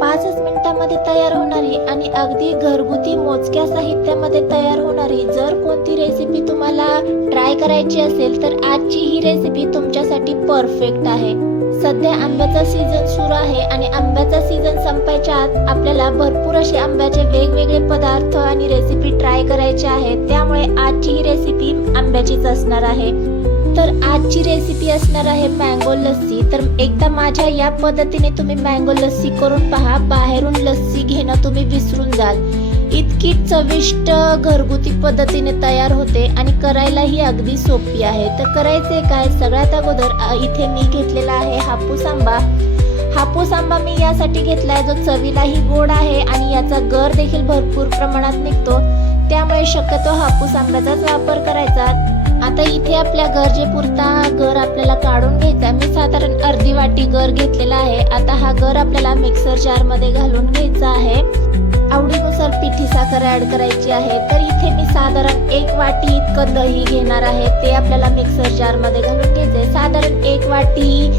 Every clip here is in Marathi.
5च मिनिटांमध्ये तयार होणारी आणि अगदी घरगुती मोजक्या साहित्यामध्ये तयार होणारी जर कोणती रेसिपी तुम्हाला ट्राय करायची असेल तर आजची ही रेसिपी तुमच्यासाठी परफेक्ट आहे। सध्या आंब्याचा सीझन सुरू आहे आणि आंब्याचा सीझन संपायच्या आत आपल्याला भरपूर असे आंब्याचे वेगवेगळे पदार्थ आणि रेसिपी ट्राय करायचे आहेत। त्यामुळे आजची ही रेसिपी आंब्याचीच असणार आहे। तर आजची रेसिपी असणार आहे मँगो लस्सी। तर एकदा माझ्या या पद्धतीने तुम्ही मँगो लस्सी करून पहा, बाहेरून लस्सी घेणं तुम्ही विसरून जाल। इतकी चविष्ट घरगुती पद्धतीने तयार होते आणि करायलाही अगदी सोपी आहे। तर करायचे काय, सगळ्यात अगोदर इथे मी घेतलेला आहे हापूस आंबा। हापूस आंबा मी यासाठी घेतलाय जो चवीलाही गोड आहे आणि याचा गर देखील भरपूर प्रमाणात निघतो, त्यामुळे शक्यतो हापूस आंब्याचाच वापर करायचा। आता इथे आपल्या गरजेपुरता गर आपल्याला काढून घ्यायचा। मी साधारण अर्धी वाटी गर घेतलेला आहे। आता हा गर आपल्याला मिक्सर जार मध्ये घालून घ्यायचा आहे। आवडीनुसार पिठी साखर ऍड करायची आहे। तर इथे मी साधारण 1 वाटी इतकं दही घेणार आहे, ते आपल्याला मिक्सर जार मध्ये घालून घ्यायचंय। साधारण 1 वाटी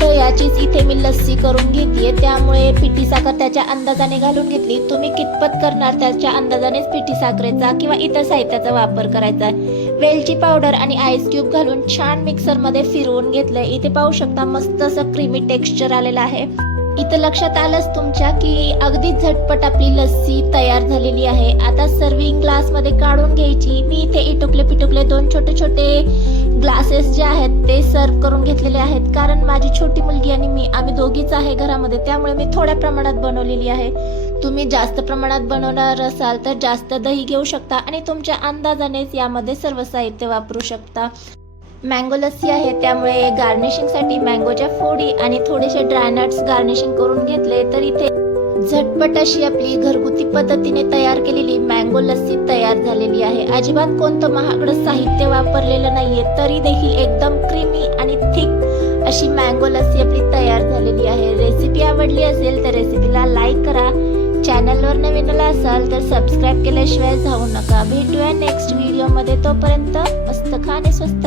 दह्याचीच इथे मी लस्सी करून घेतलीये, त्यामुळे पिठी साखर त्याच्या अंदाजाने घालून घेतली। तुम्ही कितपत करणार त्याच्या अंदाजानेच पिठी साखरेचा किंवा इतर साहित्याचा वापर करायचा। वेलची पावडर आणि आईस क्यूब घालून छान मिक्सर मध्ये फिरवून घेतलंय। इथे पाहू शकता मस्त असं क्रीमी टेक्स्चर आलेलं आहे। इथं लक्षात आलंच तुमच्या की अगदी झटपट आपली लस्सी तयार झालेली आहे। आता सर्विंग ग्लास मध्ये काढून घ्यायची। मी इथे इटुकले पिटुकले 2 छोटे छोटे ग्लासेस जे आहेत ते सर्व करून घेतलेले आहेत, कारण माझी छोटी मुलगी आणि मी आम्ही दोघीच आहे घरामध्ये, त्यामुळे मी थोड्या प्रमाणात बनवलेली आहे। तुम्ही जास्त प्रमाणात बनवणार असाल तर जास्त दही घेऊ शकता आणि तुमच्या अंदाजानेच यामध्ये सर्व साहित्य वापरू शकता। मँगो लस्सी आहे त्यामुळे गार्निशिंग साठी मँगोच्या फोडी आणि थोडेसे ड्रायनट्स गार्निशिंग करून घेतले। तर इथे झटपट अशी आपली घरगुती पद्धतीने तयार केलेली मँगो लस्सी तयार झालेली आहे। अजिबात कोणतं महागडं साहित्य वापरलेलं नाहीये, तरी देखील एकदम क्रीमी आणि थिक अशी मँगो लस्सी आपली तयार झालेली आहे। रेसिपी आवडली असेल तर रेसिपीला लाईक करा, चॅनलवर नवीन आला असाल तर सबस्क्राईब केल्याशिवाय जाऊ नका। भेटूया नेक्स्ट व्हिडिओ मध्ये, तोपर्यंत मस्त खा आणि स्वस्त